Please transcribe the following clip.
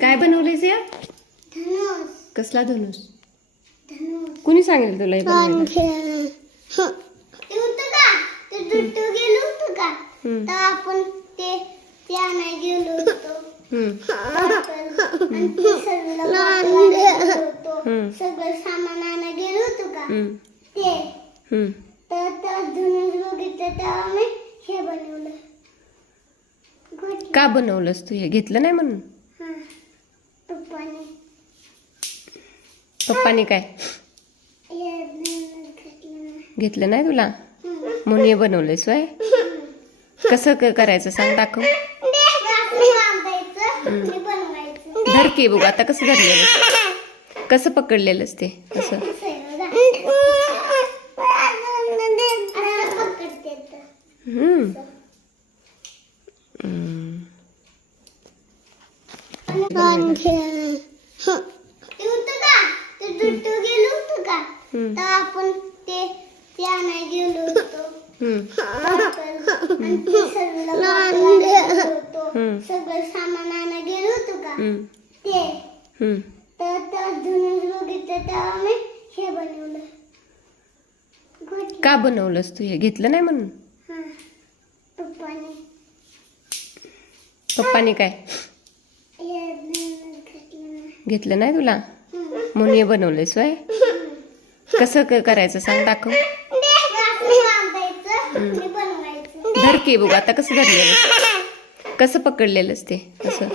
काय बनवलंयस या? धनुष. कसला धनुष? धनुष. कुणी सांगितलं तुला हे बनवायला? ते होतं का? ते दुट्टू गेलो होतं का? तर आपण ते आणायला गेलो होतो. आणि ते सगळं वाटायला होतो. सगळं सामान आणायला गेलो होतो का? ते तर धनुष बघितलं तेव्हा मी हे बनवलं. का बनवलंस तू हे? घेतलं नाही म्हणून? हा. पप्पाने पप्पाने काय घेतलं नाही तुला म्हणून हे बनवलंयस होय? कसं करायचं सांग, दाखव. धर की बघ आता कसं धरलेलं, कसं पकडलेलंस ते असं. तर आपण ते आणायला गेलो होतो. आणि ते सगळं वाटायला होतो. सगळं सामान आणायला गेलो होतो का? ते तर धनुष बघितलं तेव्हा मी हे बनवलं. का बनवलंस तू हे? घेतलं नाही म्हणून? हा. पप्पाने पप्पाने काय घेतलं नाही तुला म्हणून हे बनवलंयस होय? कसं करायचं सांग, दाखव. बनवायचं. धर की बघ आता कसं धरलेलं, कसं पकडलेलंस ते असं.